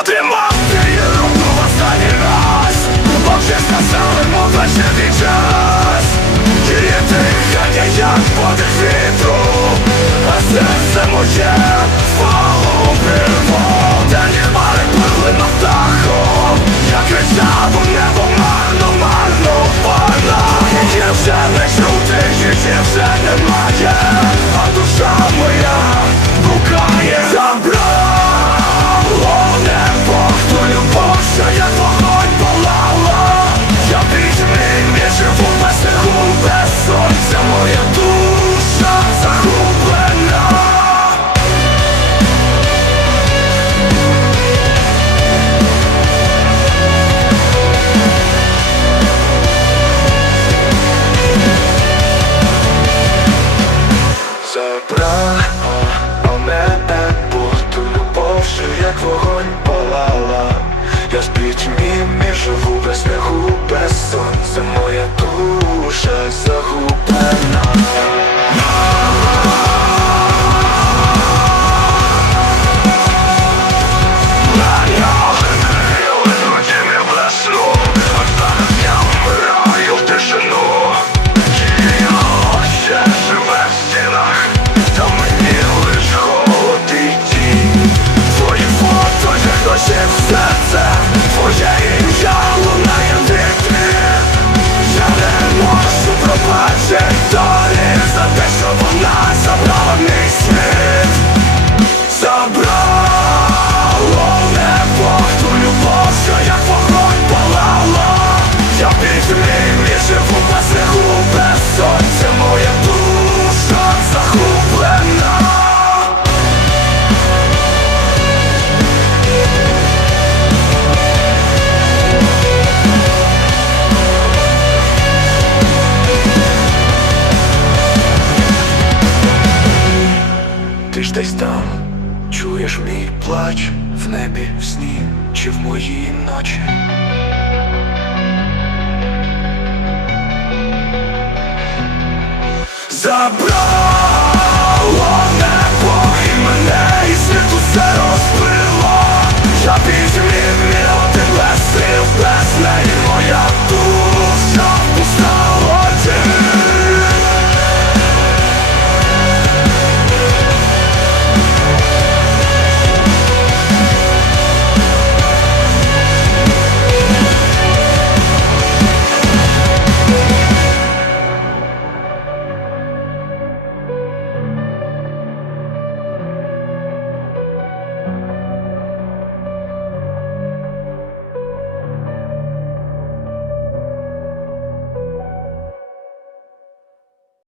тримав Ти руку в останній раз. Бо вже сказали, мов вечірній час Забрав мене ту любов, що як вогонь палала. Я з пітьмі живу без снігу, без сонця Моя душа долі за те, що вона забрала мій світ. Забрала Десь там чуєш мій плач в небі, в сні чи в моїй ночі. Забрав